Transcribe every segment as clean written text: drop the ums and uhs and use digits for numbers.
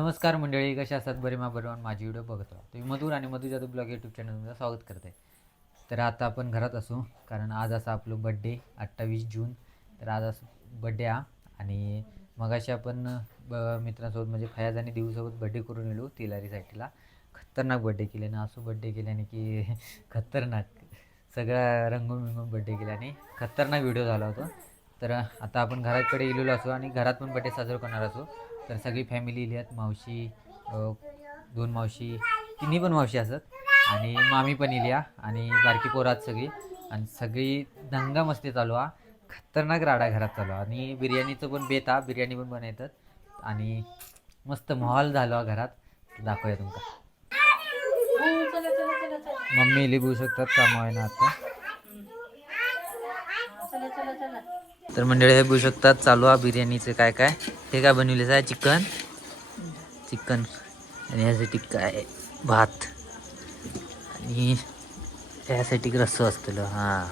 नमस्कार मंडळी, कशा असतात? बरे बरोबर माझी व्हिडिओ बघत राहा. तुम्ही मधुर आणि मधु जाधव ब्लॉग यूट्यूब चॅनलमध्ये स्वागत करते. तर आता आपण घरात असू, कारण आज असा आपलं बड्डे 28 जून. तर आज असं बड्डे हा. आणि मगाशी आपण मित्रांसोबत म्हणजे फयाज आणि दिवसोबत बड्डे करून गेलो तिलारी साईडला. खतरनाक बड्डे केले ना, असं बड्डे केल्याने की खतरनाक सगळा रंगून बिंगून बड्डे केल्याने खतरनाक व्हिडिओ झाला होता. तर आता आपण घराकडे गेलेलो असो आणि घरात पण बड्डे साजरा करणार असो. तर सगळी फॅमिली इली आहेत. मावशी, दोन मावशी, तिन्ही पण मावशी असत आणि मामी पण इली आणि बारकी पोरात सगळी. आणि सगळी दंगा मस्ती चालू हा. खतरनाक राडा घरात चालू हा. आणि बिर्याणीचं पण बेत हा, बिर्याणी पण बनवतात आणि मस्त माहोल झालो हा घरात. दाखवूया तुमका. मम्मी इली बघू शकतात कामावर ना आता. तर मंडळी हे बघू शकतात चालू आहे बिर्याणीचे काय काय. हे काय बनवलेलं आहे? चिकन आणि ह्यासाठी काय भात आणि ह्यासाठी रस्सं असतं. हां,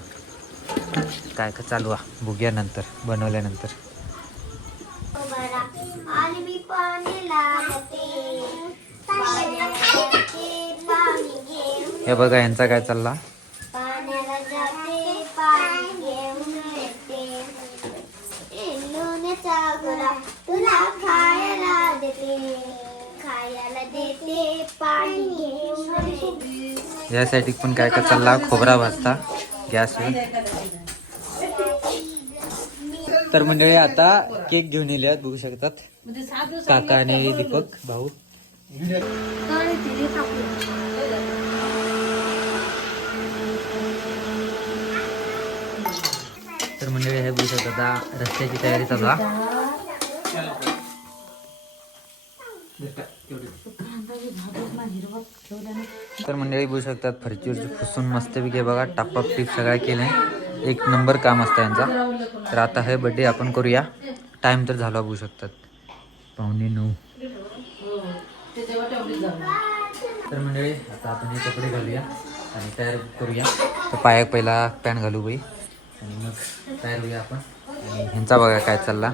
काय काय चालू आहे बघूया नंतर बनवल्यानंतर. हे बघा यांचा काय चालला. तुला खायला देते यासाठी पण काय काय चालला. खोबरा भाजता गॅसवर. तर मंडळी आता केक घेऊन येले आहेत बघू शकतात काका आणि दीपक भाऊ. तर मंडळी हे बघू शकतात आता रस्त्याची तयारी चालू आहे. तर मंडळी बघू शकतात फर्च्यूरची पुसून मस्तपैकी बघा टापअप टिप सगळ्या केले. एक नंबर काम असतं यांचा. तर आता हे बड्डे आपण करूया. टाइम तर झाला बघू शकतात 8:45. तर मंडळी आता आपण हे कपडे घालूया आणि तयार करूया. तर पायात पहिला पॅन्ट घालू बाई आणि मग तयार होऊया आपण. आणि ह्यांचा बघा काय चालला.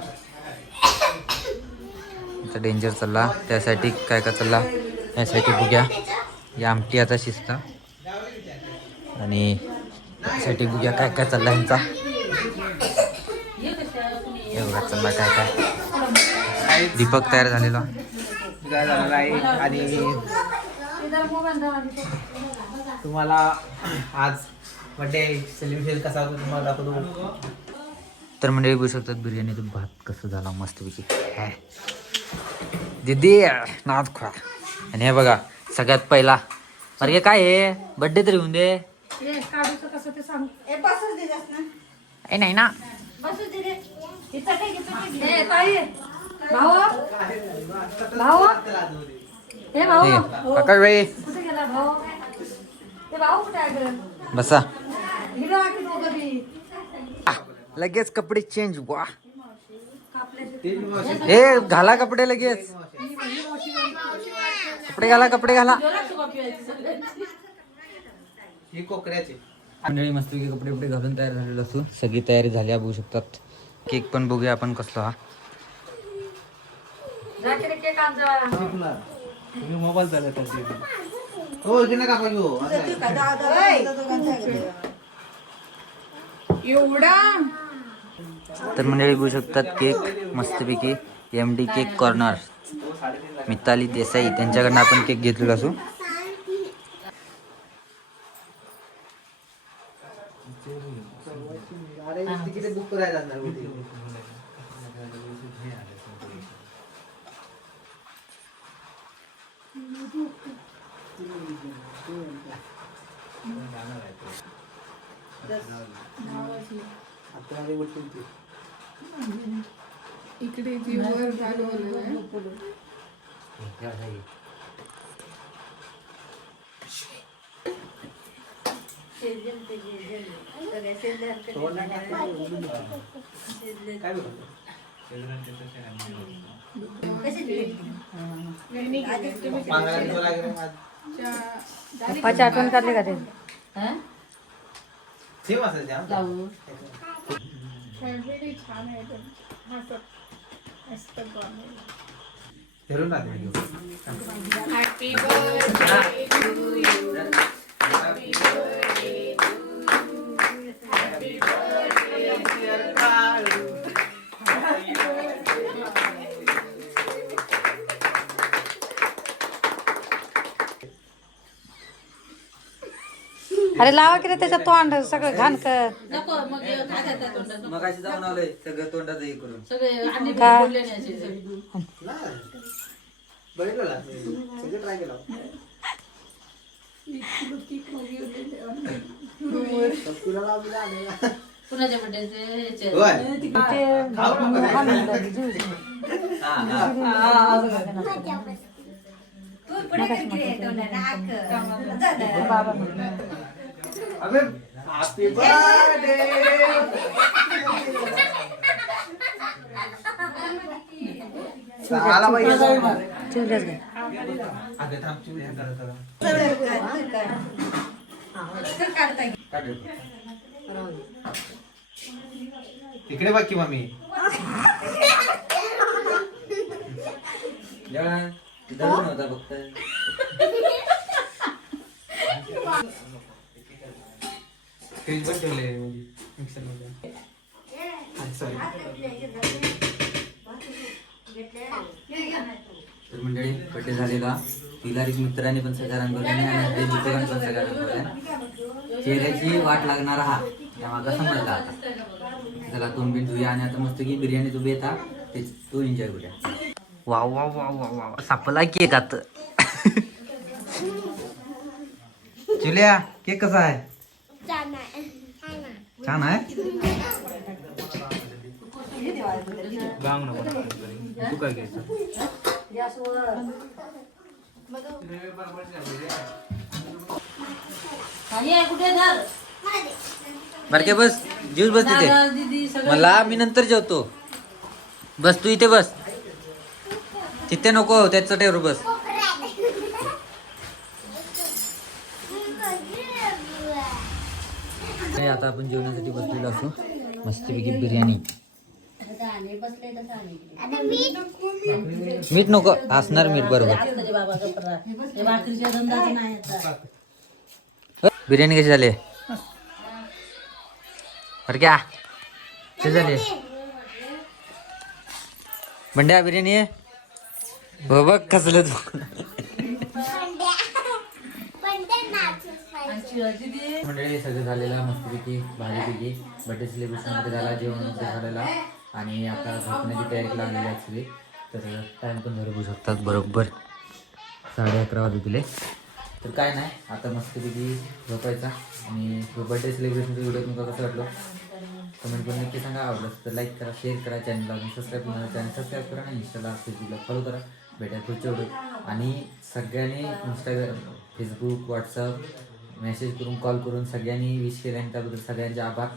डेंजर चालला त्यासाठी काय काय चालला यासाठी बघूया. या आमटी आता शिजता आणि त्यासाठी बघूया काय काय चालला ह्यांचा. एवढा चालला काय काय. दीपक तयार झालेला आहे आणि तुम्हाला आज बर्थडे सेलिब्रेशन कसा होतो तुम्हाला दाखवतो. तर म्हणजे बघू शकतात बिर्याणीचा भात कसं झाला मस्तपैकी. दीदी नाद खा. आणि हे बघा सगळ्यात पहिला अरे काय आहे बर्थडे तरी होऊन दे. नाही ना बसा लगेच कपडे चेंज. वा हे घाला कपडे लगेच. कपडे घाला कपडे घाला. मंडळी मस्तपैकी कपडे कपडे घालून तयार झालेलो असतो. सगळी तयारी झाली बघू शकतात. केक पण बघूया आपण कसला हा. मोबाईल तर मंडळी बघू शकतात केक मस्तपैकी MD cake corner Mitali Desai त्यांच्याकडनं आपण केक घेतलेलो असू. इकडे पप्पाची आठवण काढली का ते? धरून राहते मी. अरे लावा की रे त्याच्यात तोंड सगळं घाण कर मगाशी जाऊन आलोय सगळं तोंडात हे करून. बघितलं ना सगळं ट्राय केलं. कुणाच्या बड्डेचे हॅपी बर्थडे. आला पाहिजे. अगं थांब चिवड्या तिकडे बाकी मम्मी. धरून होता फक्त. फ्रीज पण ठेवले मिक्सर मध्ये. सॉरी. तर मंडळी बड्डे झालेला तिलारीक मित्रांनी पण सगळ्या रंगवल्याने आणि मित्रांनी पण सगळ्या रंगवल्या. चेहऱ्याची वाट लागणार हा या माझा समजला आता. चला तोंड बिन धुया आणि आता मस्त की बिर्याणी तू बेता ते तू एन्जॉय करूया. Wow wow wow wow wow Sapla cake आता. जुलिया केक कसा आहे? छान आहे. गांग नको तू काय घ्यायचं? कुठे धर बरके बस ज्यूस बस तिथे. दीदी मला मी नंतर जेवतो. बस तू इथे बस. तिथे नको त्याच टेवर बस. आता आपण जेवणासाठी बसलेलो असू. मस्तपैकी बिर्याणी. मीठ नको असणार मीठ बरोबर. बिर्याणी कशी झाली? बरं क्या कशी झाली? बंड्या बिर्याणी आहे हो बघ कसलं तू. मंडळी सगळं झालेला मस्तपैकी भारीपैकी बड्डे सेलिब्रेशनमध्ये झाला. जेवण वगैरे झालेला आणि आता झोपण्याची तयारी लागलेली ॲक्च्युली. तर टाईम पण धरू शकतात बरोबर 11:30 वाजले दिले. तर काय नाही आता मस्तपैकी झोपायचा. आणि बड्डे सेलिब्रेशनचा व्हिडिओ तुम्हाला कसं वाटलं कमेंट करून नक्की सांगा. आवडलं तर लाईक करा, शेअर करा, चॅनलला सबस्क्राईब करा. चॅनल सबस्क्राईब करा आणि इंस्टाला फेसबुकला फॉलो करा. भेटा पुढच्या व्हिडिओ. आणि सगळ्यांनी इंस्टाग्राम फेसबुक व्हॉट्सअप मेसेज करून कॉल करून सगळ्यांनी विश केल्याने त्याबद्दल सगळ्यांचे आभार.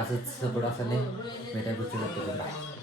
असंच सपोर्ट असं नाही भेटा पुढच्या व्हिडिओ.